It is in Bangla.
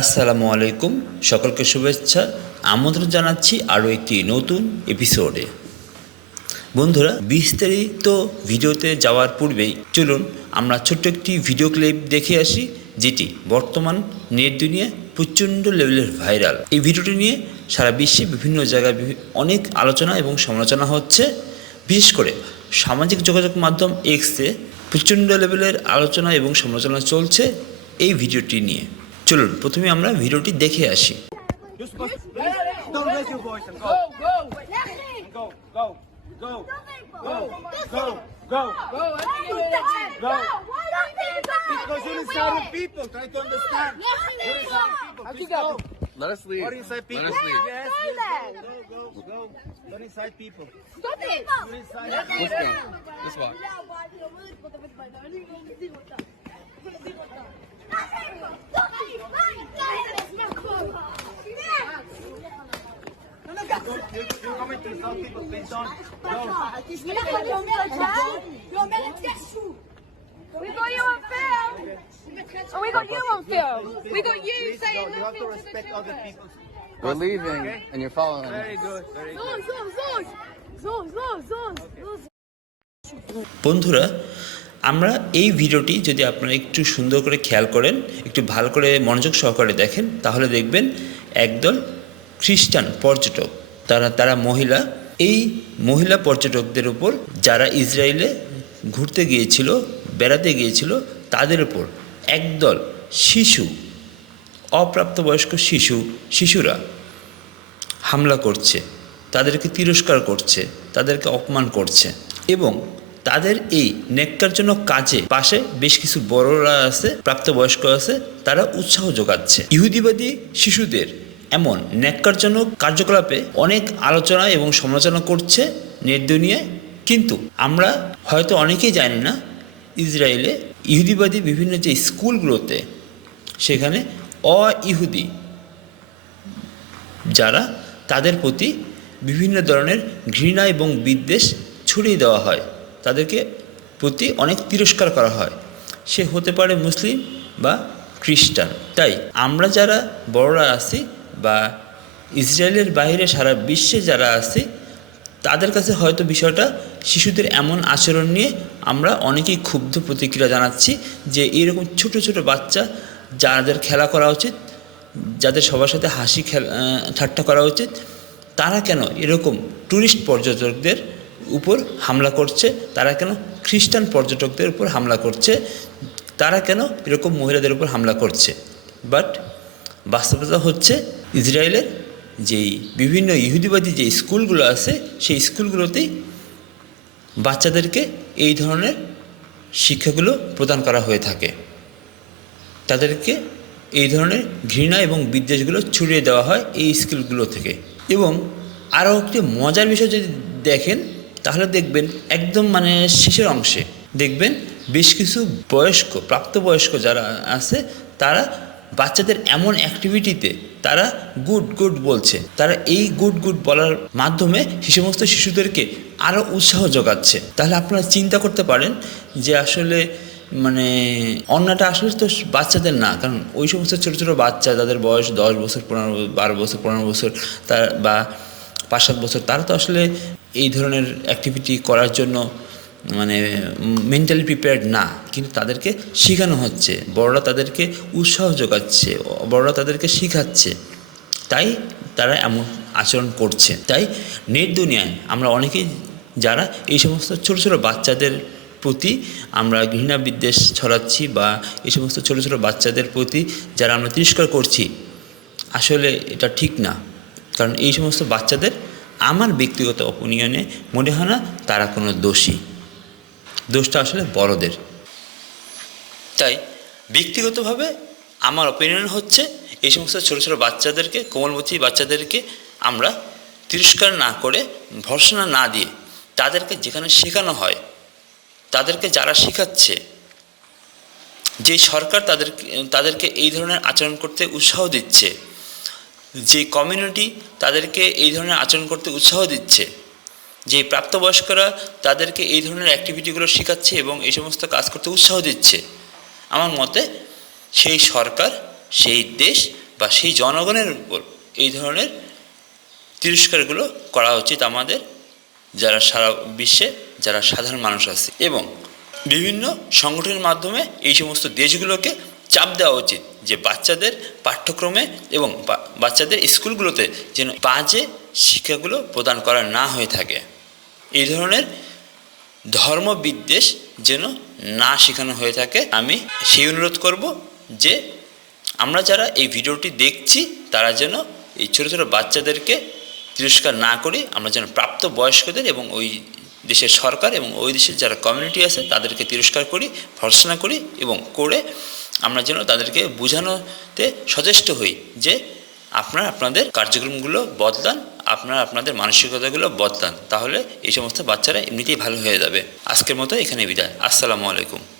আসসালামু আলাইকুম, সকলকে শুভেচ্ছা। আমন্ত্রণ জানাচ্ছি আরও একটি নতুন এপিসোডে। বন্ধুরা, বিস্তারিত ভিডিওতে যাওয়ার পূর্বেই চলুন আমরা ছোট্ট একটি ভিডিও ক্লিপ দেখে আসি, যেটি বর্তমান নেট দুনিয়ায় প্রচণ্ড লেভেলের ভাইরাল। এই ভিডিওটি নিয়ে সারা বিশ্বে বিভিন্ন জায়গায় অনেক আলোচনা এবং সমালোচনা হচ্ছে। বিশেষ করে সামাজিক যোগাযোগ মাধ্যম এক্সে প্রচণ্ড লেভেলের আলোচনা এবং সমালোচনা চলছে এই ভিডিওটি নিয়ে। চলুন প্রথমে আমরা ভিডিওটি দেখে আসি। Don't raise your voice and go. Go. Go. Go. Go. Go. Go. Go. Go. Go. Because you're inside of people. Try to understand. You're inside of people. Please go. Let us leave. What inside people? Let us leave. Yes. Go. Go. Don't inside people. Let's go. Let's walk. You're coming to insult people. Please don't. Don't. We got you on film. Oh, we got you on film. We got you Please saying go. You have to nothing to the respect other children. people's. We're leaving, and you're following. Very good. Very good. বন্ধুরা, আমরা এই ভিডিওটি যদি আপনারা একটু সুন্দর করে খেয়াল করেন, একটু ভালো করে মনোযোগ সহকারে দেখেন, তাহলে দেখবেন একদল খ্রিস্টান পর্যটক, তারা মহিলা, এই মহিলা পর্যটকদের উপর, যারা ইসরায়েলে ঘুরতে গিয়েছিল, বেড়াতে গিয়েছিল, তাদের উপর একদল শিশু, অপ্রাপ্তবয়স্ক শিশুরা হামলা করছে, তাদেরকে তিরস্কার করছে, তাদেরকে অপমান করছে এবং তাদের এই ন্যাক্কারজনক কাজে পাশে বেশ কিছু বড়রা আছে, প্রাপ্তবয়স্ক আছে, তারা উৎসাহ যোগাচ্ছে। ইহুদিবাদী শিশুদের এমন ন্যাক্কারজনক কার্যকলাপে অনেক আলোচনা এবং সমালোচনা করছে নেট দুনিয়ায়। কিন্তু আমরা হয়তো অনেকেই জানি না, ইসরায়েলে ইহুদিবাদী বিভিন্ন যে স্কুলগুলোতে, সেখানে অ-ইহুদি যারা, তাদের প্রতি বিভিন্ন ধরনের ঘৃণা এবং বিদ্বেষ ছড়িয়ে দেওয়া হয়, তাদেরকে প্রতি অনেক তিরস্কার করা হয়। সে হতে পারে মুসলিম বা খ্রিস্টান। তাই আমরা যারা বড়রা আছি বা ইসরায়েলের বাইরে সারা বিশ্বে যারা আছি, তাদের কাছে হয়তো বিষয়টা, শিশুদের এমন আচরণ নিয়ে আমরা অনেকেই ক্ষুব্ধ প্রতিক্রিয়া জানাচ্ছি যে এরকম ছোট ছোট বাচ্চা, যাদের খেলা করা উচিত, যাদের সবার সাথে হাসি ঠাট্টা করা উচিত, তারা কেন এরকম ট্যুরিস্ট পর্যটকদের উপর হামলা করছে, তারা কেন খ্রিস্টান পর্যটকদের উপর হামলা করছে, তারা কেন এরকম মহিলাদের উপর হামলা করছে। বাট বাস্তবতা হচ্ছে, ইসরায়েলের যেই বিভিন্ন ইহুদিবাদী যে স্কুলগুলো আছে, সেই স্কুলগুলোতেই বাচ্চাদেরকে এই ধরনের শিক্ষাগুলো প্রদান করা হয়ে থাকে। তাদেরকে এই ধরনের ঘৃণা এবং বিদ্বেষগুলো ছড়িয়ে দেওয়া হয় এই স্কুলগুলো থেকে। এবং আরও একটি মজার বিষয় যদি দেখেন, তাহলে দেখবেন একদম শেষের অংশে দেখবেন বেশ কিছু প্রাপ্তবয়স্ক যারা আছে, তারা বাচ্চাদের এমন অ্যাক্টিভিটিতে তারা গুড বলছে। তারা এই গুড বলার মাধ্যমে সে সমস্ত শিশুদেরকে আরও উৎসাহ যোগাচ্ছে। তাহলে আপনারা চিন্তা করতে পারেন যে আসলে অন্যটা আসলে তো বাচ্চাদের না, কারণ ওই সমস্ত ছোটো ছোটো বাচ্চা, যাদের বয়স 10 বছর, 12 বছর, 15 বছর, তার বা 5-7 বছর, তারা তো আসলে এই ধরনের অ্যাক্টিভিটি করার জন্য মেন্টালি প্রিপেয়ার্ড না। কিন্তু তাদেরকে শেখানো হচ্ছে, বড়রা তাদেরকে উৎসাহ যোগাচ্ছে, বড়রা তাদেরকে শেখাচ্ছে, তাই তারা এমন আচরণ করছে। তাই নেট দুনিয়ায় আমরা অনেকেই যারা এই সমস্ত ছোটো ছোটো বাচ্চাদের প্রতি আমরা ঘৃণা বিদ্বেষ ছড়াচ্ছি, বা এই সমস্ত ছোটো ছোটো বাচ্চাদের প্রতি যারা আমরা তিরস্কার করছি, আসলে এটা ঠিক না। কারণ এই সমস্ত বাচ্চাদের আমার ব্যক্তিগত অপিনিয়নে মনে হয় না তারা কোনো দোষী, দোষটা আসলে বড়দের। তাই ব্যক্তিগতভাবে আমার অপিনিয়ন হচ্ছে, এই সমস্ত ছোটো ছোটো বাচ্চাদেরকে, কোমলমতি বাচ্চাদেরকে আমরা তিরস্কার না করে, ভর্ৎসনা না দিয়ে, তাদেরকে যেখানে শেখানো হয়, তাদেরকে যারা শেখাচ্ছে, যে সরকার তাদেরকে এই ধরনের আচরণ করতে উৎসাহ দিচ্ছে, যে কমিউনিটি তাদেরকে এই ধরনের আচরণ করতে উৎসাহ দিচ্ছে, যে প্রাপ্তবয়স্করা তাদেরকে এই ধরনের অ্যাক্টিভিটিগুলো শেখাচ্ছে এবং এই সমস্ত কাজ করতে উৎসাহ দিচ্ছে, আমার মতে সেই সরকার, সেই দেশ বা সেই জনগণের উপর এই ধরনের তিরস্কারগুলো করা উচিত আমাদের, যারা সারা বিশ্বে যারা সাধারণ মানুষ আছে। এবং বিভিন্ন সংগঠনের মাধ্যমে এই সমস্ত দেশগুলোকে চাপ দেওয়া উচিত যে বাচ্চাদের পাঠ্যক্রমে এবং বাচ্চাদের স্কুলগুলোতে যেন বাজে শিক্ষাগুলো প্রদান করা না হয়ে থাকে। এই ধরনের ধর্মবিদ্বেষ যেন না শেখানো হয়ে থাকে। আমি সেই অনুরোধ করব যে আমরা যারা এই ভিডিওটি দেখছি তারা যেন এই ছোটো ছোটো বাচ্চাদেরকে তিরস্কার না করি, আমরা যেন প্রাপ্ত বয়স্কদের এবং ওই দেশের সরকার এবং ওই দেশের যারা কমিউনিটি আছে তাদেরকে তিরস্কার করি, ভর্ৎসনা করি এবং করে আমরা যেন তাদেরকে বোঝানোতে সচেষ্ট হই যে আপনারা আপনাদের কার্যক্রমগুলো বদলান, আপনারা আপনাদের মানসিকতাগুলো বদলান, তাহলে এই সমস্ত বাচ্চারা এমনিতেই ভালো হয়ে যাবে। আজকের মতো এখানে বিদায়। আসসালামু আলাইকুম।